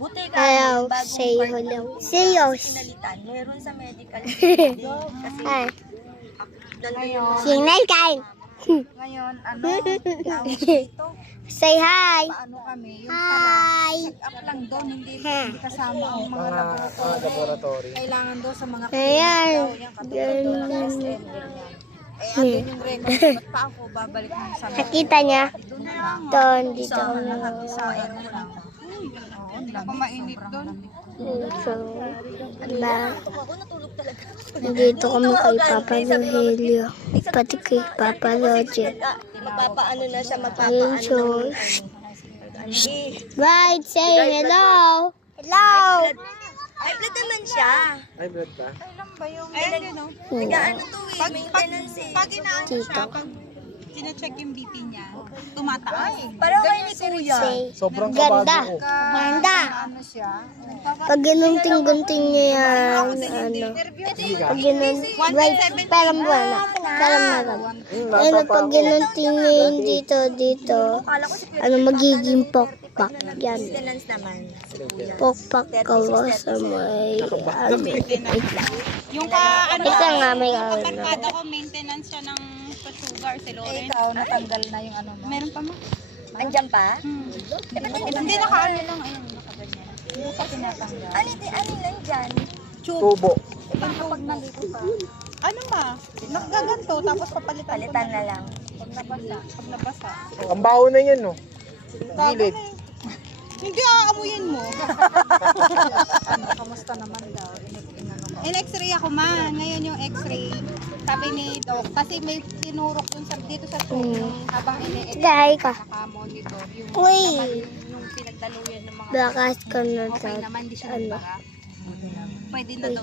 Buti ka, Hello, yung bagong say part hello. ng Say yours. pinalitan. Meron sa medical. Kasi Hi. nandun yung mga Sing night time. Ngayon, tawag dito, Say hi. paano kami, yung Hi. check-up lang doon, hindi kasama ang mga laboratory. Kailangan daw sa mga Ayan. daw, yung katulad daw ng SM, ganyan. Andun yung record, ba't pa ako babalik ng sa Nakita niya? doon na lang. Doon, dito kami. Sa aircon lang. Oo, hindi pa mainit doon. So, diba? ako natulog talaga. Nandito kami kay Papa Rogelio. Pati kay Papa Roger. Magpapaano na siya, Ayun, magpapaano so, ng right, say hello. Hello. Ay, blood naman siya. Ay, blood ba? Kailan ba yung, Nag-ano to eh, maintenance eh. pag inaano Dito. siya, pag sinecheck yung BP niya, tumataas. Parang kay ni Kuya. Say, Sobrang ganda. kabado ko. Ganda. Ano siya? Pag ginunting-gunting niya yan, ano. Pag ginunting, right, parang wala. Parang maram. Ano, pag ginunting niya yun dito, ano, magiging pokpak. Yan. Maintenance naman. Si Kuya. Pokpak ka ba sa may, ano. Yung ano, Isa nga may ano. barkada ko, maintenance siya ng sa sugar, si Loren. Ikaw, natanggal na yung ano mo. Meron pa mo? Andyan pa? Hindi, naka-ano lang, ayun, nakaganyan. Hindi pa tinatanggal. Ano lang dyan? Tubo. Kapag nalito pa. Ano ma? Naggaganto, tapos papalitan ko Palitan na lang. Pag nabasa. Ang baho na yan, no? Gilid. Hindi, aamuyin mo. Ano, kamusta naman daw? In-x-ray ako ma. Ngayon yung x-ray. Sabi ni Doc, kasi may tinurok dun dito sa tubig. Habang ini-x-ray, Gahay ka. naka-monitor. Yung Uy. yung pinagdaluyan ng mga Bakas ka na okay sa, naman, di siya ano. nagbara. Pwede na daw